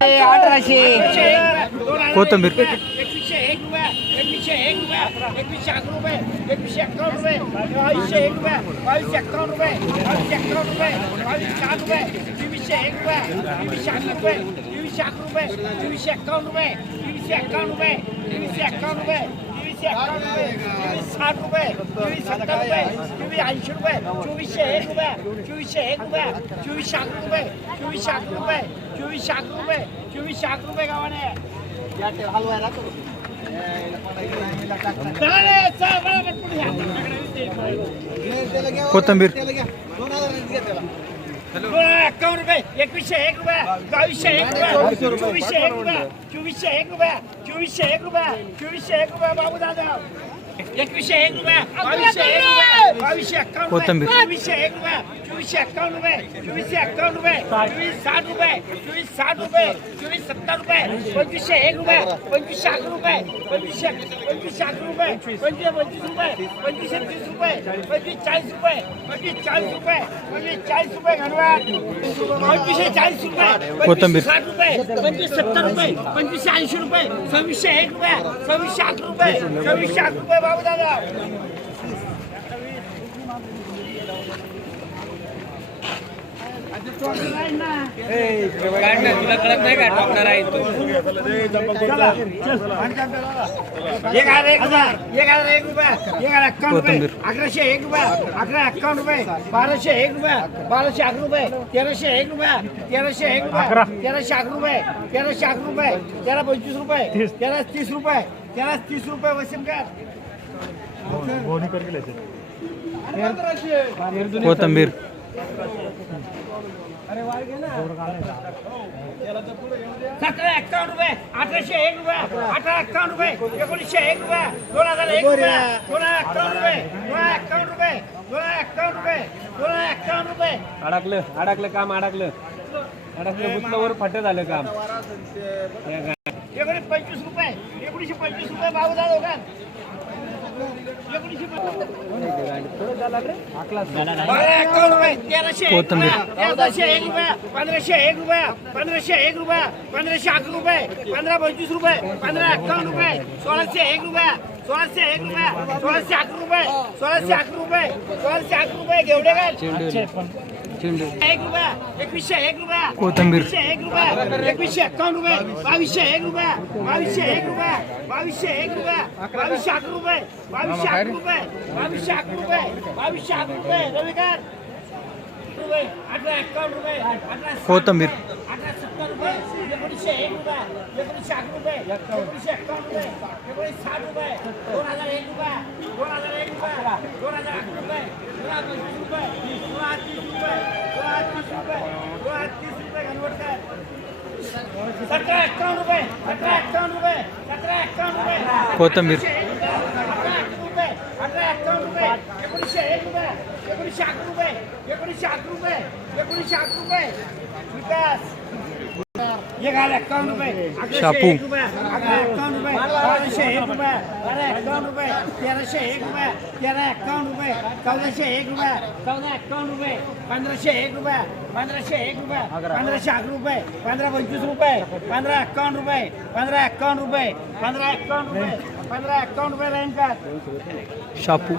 अठराशे. कोथंबीर. एकवीसशे एक रुपया एकवीसशे एक रुपया एकवीसशे अकरा रुपये एकवीसशे अकरा रुपये बावीसशे एक रुपया बावीसशे अकरा रुपये बावीसशे अकरा रुपये बावीसशे साठ रुपये तेवीसशे एक रुपया तेवीसशे अकरा रुपये तेवीसशे अकरा रुपये तेवीसशे अकरा रुपये तेवीसशे अकरा रुपये तेवीसशे अकरा रुपये तेवीसशे अकरा रुपये तेवीस साठ रुपये तेवीस सत्तर रुपये तेवीस ऐंशी रुपये चोवीसशे एक रुपया चोवीसशे एक रुपया चोवीसशे अकरा रुपये चोवीसशे अकरा रुपये चोवीसशे अकरा रुपये चोवीसशे अकरा रुपये गावाने. कोथंबीर. एकावन्न रुपये एकवीसशे एक रुपया बावीसशे एक रुपया चोवीसशे एक रुपया चोवीसशे एक रुपया चोवीसशे एक रुपया चोवीसशे एक रुपया बाबू दादा. एकवीसशे एक रुपया बावीसशे एक रुपया बावीसशे एक्कावन्न चोवीसशे एक रुपया चोवीसशे एक्कावन्न रुपये चोवीसशे एक्कावन्न रुपये चोवीस साठ रुपये चोवीस साठ रुपये चोवीस सत्तर रुपये पंचवीसशे एक रुपये पंचवीसशे अकरा रुपये पंचवीसशे पंचवीसशे अकरा रुपये पंचवीस पंचवीस रुपये पंचवीसशे तीस रुपये पंचवीस चाळीस रुपये पंचवीस चाळीस रुपये पंचवीस चाळीस रुपये घडवा पंचवीसशे चाळीस रुपये. पंचवीस साठ रुपये पंचवीस सत्तर रुपये पंचवीसशे ऐंशी रुपये सव्वीसशे एक रुपये सव्वीसशे अकरा रुपये सव्वीसशे अकरा रुपये बाबू दादा चला, एक हजार एक रुपया एक हजार एक रुपया एक हजार एक्कावन्न रुपये अकराशे एक रुपया अकरा एक्कावन्न रुपये बाराशे एक रुपया बाराशे अकरा रुपये तेराशे एक रुपया तेराशे एक रुपया तेराशे अकरा रुपये तेराशे अकरा रुपये तेरा पंचवीस रुपये तेरा तीस रुपये तेरा तीस रुपये वसीमकर कोथंबीर सतरा एक्कावन्न रुपये अठराशे एक रुपया अठरा. एक्कावन्न रुपये एकोणीसशे एक रुपया दोन हजार एक रुपया दोन हजार एक्कावन्न रुपये दोन हजार एक्कावन्न रुपये दोन हजार एक्कावन्न रुपये दोन हजार एक्कावन्न रुपये. अडकलं अडकलं काम अडकलं. अडकलं गुतल्यावर फट झालं काम. एकोणीस पंचवीस रुपये एकोणीसशे पंचवीस रुपये भाव झाला कोथिंबीर. रुपया, चौदाशे एक रुपया पंधराशे एक रुपया पंधराशे एक रुपया पंधराशे अकरा रुपये पंधरा पंचवीस रुपये पंधरा एक्कावन्न रुपये सोळाशे एक रुपया सोळाशे एक रुपया सोळाशे अकरा रुपये सोळाशे अकरा रुपये सोळाशे अकरा रुपये घेवडे काय एकवीसशे एक रुपया कोथिंबीर. एक रुपया. एकवीसशे एक्कावन्न रुपये. बावीसशे एक रुपया. बावीसशे एक रुपया. बावीसशे एक रुपया. बावीसशे अकरा रुपये. बावीसशे अकरा रुपये. बावीसशे अकरा रुपये. बावीसशे अकरा रुपये. रविकार. कोथिंबीर. दोन हजार एक रुपया. दोन हजार एक रुपया. दोन हजार कोथंबीर. रुपये रुपये एकोणीसशे आठ रुपये एकोणीसशे आठ रुपये एकोणीसशे आठ रुपये रुपये. विकास एक हजार एक्कावन्न रुपये अकराशे शापू. एक रुपये अकरा एक्कावन्न रुपये बाराशे एक रुपये बारा एक्कावन्न रुपये तेराशे एक रुपये तेरा एक्कावन्न रुपये चौदाशे एक रुपये चौदा एक्कावन्न रुपये पंधराशे एक रुपये पंधराशे एक रुपये पंधराशे अकरा रुपये पंधरा पंचवीस रुपये पंधरा एक्कावन्न रुपये पंधरा एक्कावन्न रुपये पंधरा एक्कावन्न रुपये पंधरा एक्कावन्न रुपये लाईन काढ शापू.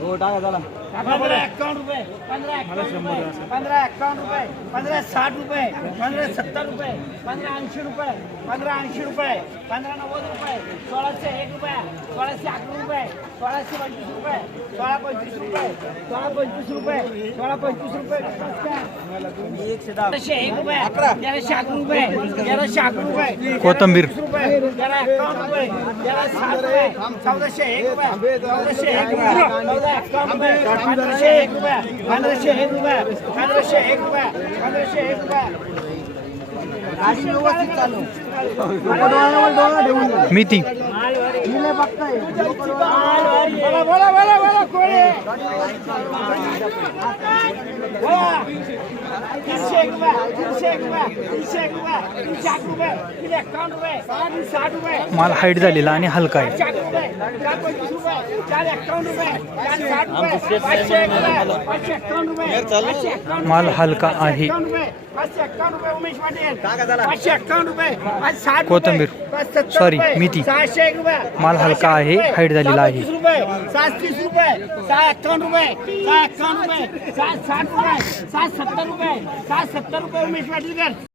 हो टाका झाला पंधरा एक्कावन्न रुपये पंधरा एक्कावन्न रुपये पंधरा एक्कावन्न रुपये पंधरा साठ रुपये पंधरा सत्तर रुपये पंधरा ऐंशी रुपये पंधरा ऐंशी रुपये पंधरा नव्वद रुपये सोळाशे एक रुपये सोळाशे अकरा रुपये सोळाशे पंचवीस रुपये सोळा पंचवीस रुपये सोळा पंचवीस रुपये सोळा पंचवीस रुपये तेराशे एक रुपये तेराशे अकरा रुपये तेराशे अकरा रुपये कोथिंबीर. रुपये तेरा एक्कावन्न रुपये तेरा साठ रुपये चौदाशे एक रुपये चौदाशे एक रुपये चौदा एक्कावन्न रुपये पंधराशे एक रुपये पंधराशे एक रुपये पंधराशे एक रुपये पंधराशे एक रुपये. मेथी बोला बोला बोला बोला कोणी? बोला. तीनशे एक रुपये तीनशे एक रुपये तीनशे एक रुपये. माल हाइट जा हलका माल हलका है कोथंबीर. सॉरी मेथी. माल हलका है हाइट जा सात सत्तर रुपये सात सत्तर रुपये उमेश